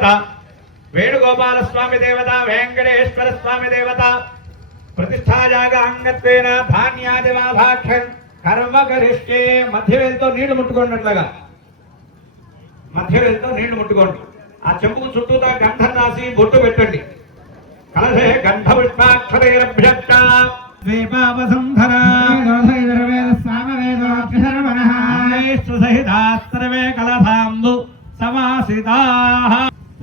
దేవత, వేణుగోపాల స్వామి దేవత, వెంకటేశ్వర స్వామి దేవత ప్రతిష్టాయాగ అంగత్వేన ధాన్యాదివాభాక్షం కర్మ కరిష్టే. మధ్య వేలుతో నీళ్లు ముట్టుకున్నట్లుగా మధ్య వేలుతో నీళ్లు ముట్టుకోండి. ఆ చెంపుకు చుట్టూతా గంధం రాసి బొట్టు పెట్టండి. కలశే గంధ పుష్పాక్షరైరభ్యక్ష సహితాస్త్రవే కలశాంబు సమాసితాః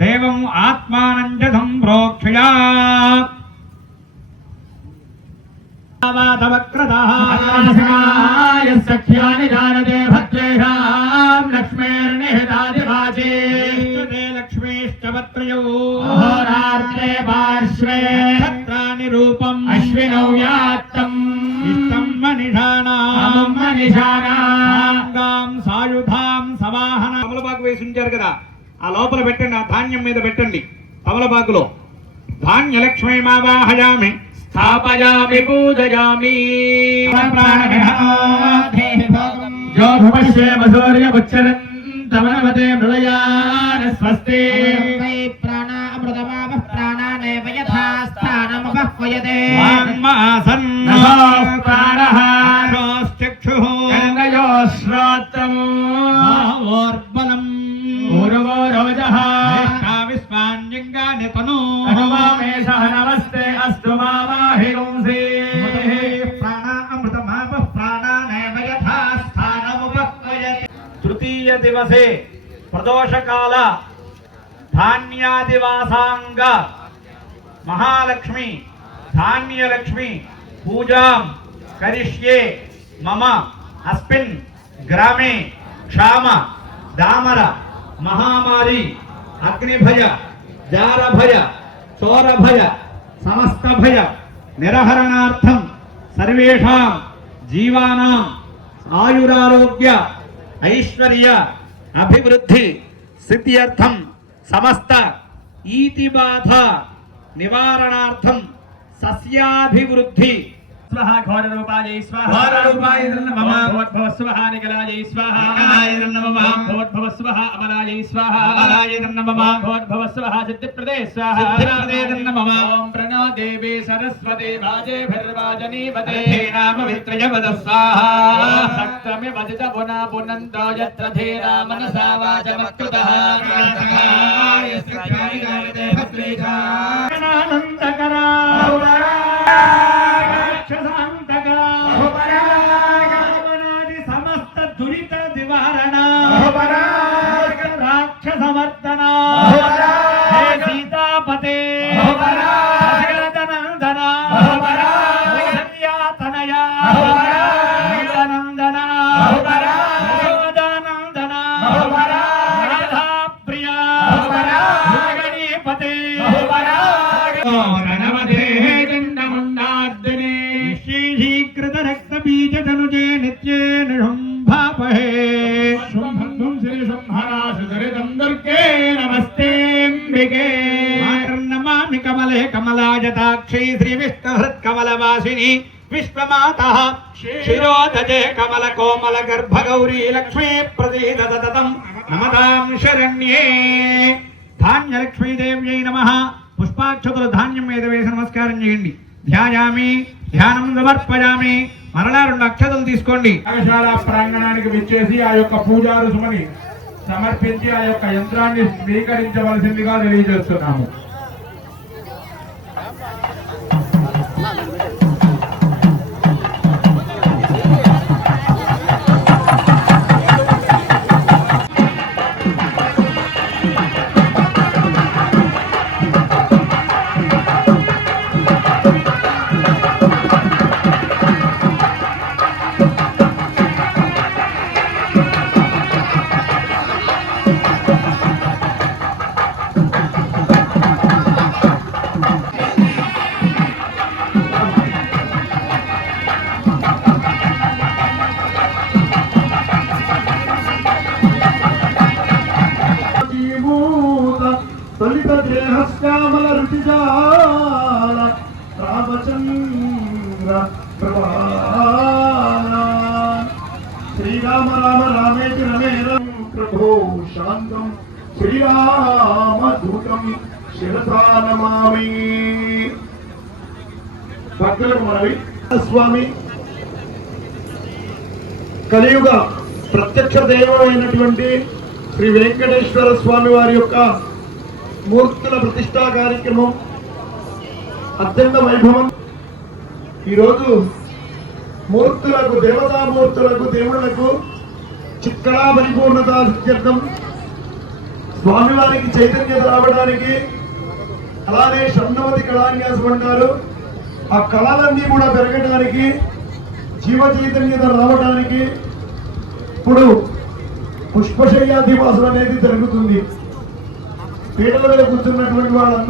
దేవం ఆత్మానం చ సంప్రోక్ష్య సఖ్యాని జానతే భద్రేషాం లక్ష్మీర్నిహితాదివాచే లక్ష్మీశ్చ వత్రయో అహోరాత్రే పార్శ్వే ఛత్రాని రూపం అశ్వినౌ యాత్తం ఇష్టం మనిషానాం సాయుధాం సవాహన. తమలపాకు వేసి ఉంచారు కదా, ఆ లోపల పెట్టండి. ఆ ధాన్యం మీద పెట్టండి. తమలపాకులో ధాన్యలక్ష్మీమావాహయామి స్థాపయామి పూజయామి. తమనవతే మృళయాన స్వస్తి. ప్రాణామృతమాపః ప్రాణానేవ యథా స్థానముపహ్వయతే. ప్రాణః చక్షుః గంగయో శ్రోత్రం ఓర్బలం ఊరవో రోజః విశ్వాంజంగాని తను అనుమామేషః నమస్తే అస్తు మావాహి గుంసి. ప్రాణామృతమాపః ప్రాణానేవ యథా స్థానముపహ్వయతే. తృతీయ దివసే ప్రదోషకాల ధాన్యాదివాసాంగ మహాలక్ష్మి ధాన్యలక్ష్మి పూజాం కరిష్యే. మమ అస్మిన్ గ్రామే క్షామ దామర మహామారి అగ్నిభయ జారభయ చోరభయ సమస్తభయ నిరహరణార్థం సర్వేషాం జీవానాం ఆయురారోగ్య ఐశ్వర్య అభివృద్ధి సిద్ధ్యర్థం సమస్త ఈతిబాధ నివారణార్థం సస్యాభివృద్ధి స్వహ ఘోరరూపాయై స్వాహ. ఘోరరూపాయ నమః. భవద్భవ స్వహ నికలాయై స్వాహ. నికలాయ నమః. భవద్భవ స్వహ అమలాయై స్వాహ. అమలాయ నమః. భవద్భవ స్వహ సిద్ధిప్రదే స్వాహ. సిద్ధిప్రదే నమః. ఓం ప్రణో దేవి సరస్వతి వాజేభిర్వాజనీవతే నామ విత్రయవద స్వాహ. సక్తమి వదిత పునా పునంతో యత్ర ధీరా మనసా వాచమకృతః. ఆనందకరా సమస్త దురిత నివారణ రాక్షసమర్దన హే సీతాపతే నందన సంయాతనయ నందన నందన రాధాప్రియ గణపతే శీఘ్రత రక్త బీజ ధనుజే నిత్యే నిషుంభాపహే. దుర్గే నమస్తేంబికే. నమామి కమలే కమలాయతాక్షీ శ్రీ విష్ణుహృత్ కమలవాసిని విశ్వమాతః శిరోదజే కమల కోమల గర్భ గౌరీ లక్ష్మీ ప్రసీద సతతం నమతాం శరణ్యే. ధాన్యలక్ష్మీదేవ్యై నమః. పుష్పాక్షతులు ధాన్యం మీద వేసి నమస్కారం చేయండి. ధ్యాయామి ధ్యానం సమర్పయామి. మరలా 2 అక్షతలు తీసుకోండి. యాగశాల ప్రాంగణానికి విచ్చేసి ఆ యొక్క పూజా రుసుమని సమర్పించి ఆ యొక్క యంత్రాన్ని స్వీకరించవలసిందిగా తెలియజేస్తున్నాము. తొలిత దేహశ్యామల రుచిజాల రామచంద్ర శ్రీరామ రామ రామేతి రమే ప్రభో శాంతం శ్రీరామ సూతం శిరసా నమామి. భక్తులకు మనవి, స్వామి కలియుగ ప్రత్యక్ష దైవమైనటువంటి శ్రీ వెంకటేశ్వర స్వామి వారి యొక్క మూర్తుల ప్రతిష్టా కార్యక్రమం అత్యంత వైభవం. ఈరోజు మూర్తులకు, దేవతామూర్తులకు, దేవుళ్లకు చిక్కడా పరిపూర్ణత సిద్ధ్యర్థం స్వామివారికి చైతన్యత రావడానికి, అలానే షణ్ణవతి కళాన్యాసం అంటారు, ఆ కళలన్నీ కూడా పెరగడానికి, జీవ చైతన్యత రావడానికి ఇప్పుడు పుష్పశయ్యాధివాసం అనేది జరుగుతుంది. పీటల మీద కూర్చున్నటువంటి వాళ్ళందరూ